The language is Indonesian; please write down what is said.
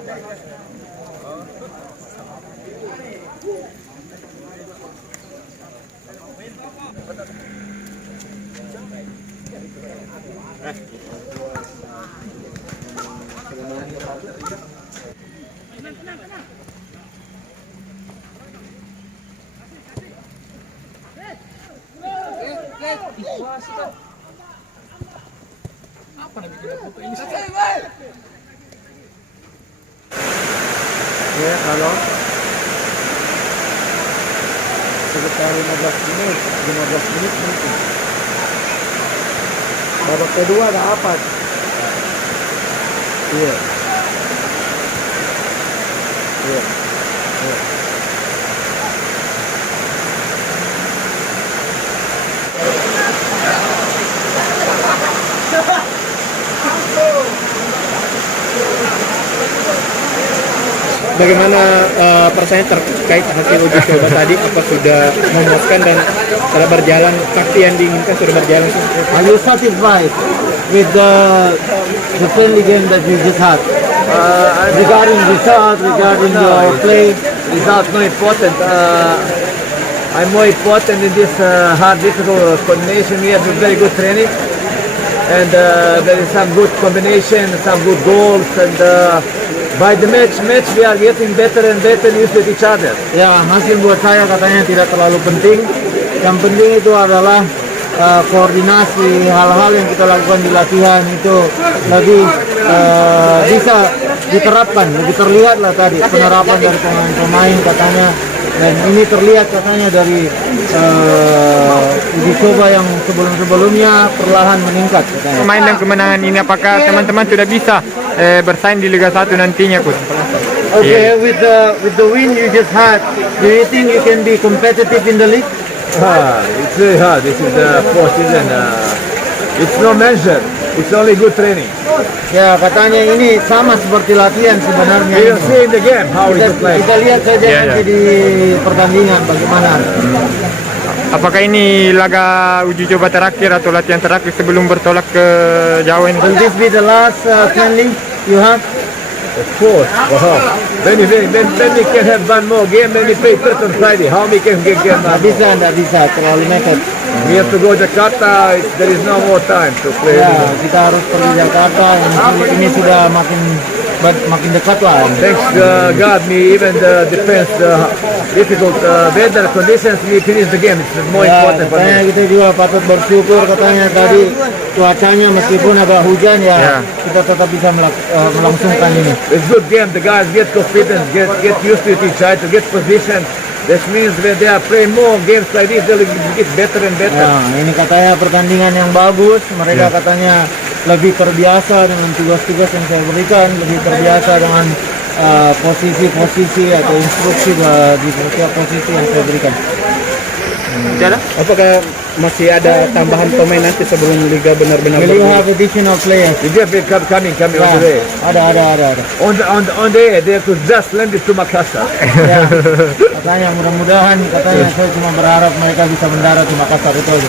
Ya, kalau sekitar 15 menit mungkin. Babak kedua dapat. Iya. Iya. Iya. Bagaimana perasaan terkait hasil uji coba tadi? Apa sudah memuaskan dan telah berjalan seperti yang diinginkan, sudah berjalan? Are you satisfied with the friendly game that you just had? Regarding result, regarding your play, Result not important. I'm more important in this hard, difficult coordination. We have a very good training, and there is some good combination, some good goals, and by the match we are getting better and better used with each other. ya hasil buat saya katanya tidak terlalu penting. Yang penting itu adalah koordinasi, hal-hal yang kita lakukan di latihan itu lebih bisa diterapkan, lebih terlihat lah tadi penerapan dari pemain-pemain katanya, dan ini terlihat katanya dari uji coba yang sebelum-sebelumnya perlahan meningkat katanya. Pemain dan kemenangan ini, apakah teman-teman sudah bisa bersaing di Liga 1 nantinya, Coach? Okay, with the win you just had, do you think you can be competitive in the league? It's very hard. This is the fourth season. It's no measure. It's only good training. Ya, katanya ini sama seperti latihan sebenarnya. We will see in the game how Kita, it play. kita lihat saja nanti di pertandingan bagaimana. Apakah ini laga uji coba terakhir atau latihan terakhir sebelum bertolak ke Jawa ini? Will this be the last friendly you have? Of course. Wow. When we can have one more game, when we play third on Friday, how we can get game? Nggak bisa, terlalu mepet. We have to go to Jakarta. There is no more time to play. Ya, kita harus pergi Jakarta. Ini sudah makin dekat lah. Thanks God, me even the defense, difficult weather conditions, we finish the game. It's more Ya, important for katanya me. kita juga patut bersyukur, katanya tadi cuacanya meskipun agak hujan ya, kita tetap bisa melangsungkan ini. It's good game. The guys get confidence, get used to each other, to get position. That means when they are playing more games like this, they'll get better and better. Ya, ini katanya pertandingan yang bagus. Mereka katanya lebih terbiasa dengan tugas-tugas yang saya berikan, lebih terbiasa dengan posisi-posisi atau instruksi di setiap posisi yang saya berikan. Apakah masih ada tambahan pemain nanti sebelum liga benar-benar Will you have additional players? The game will coming on Ya, the way. ada. On the way, they have to just land it to Makassar. Ya, katanya mudah-mudahan, katanya saya cuma berharap mereka bisa mendarat di Makassar itu aja.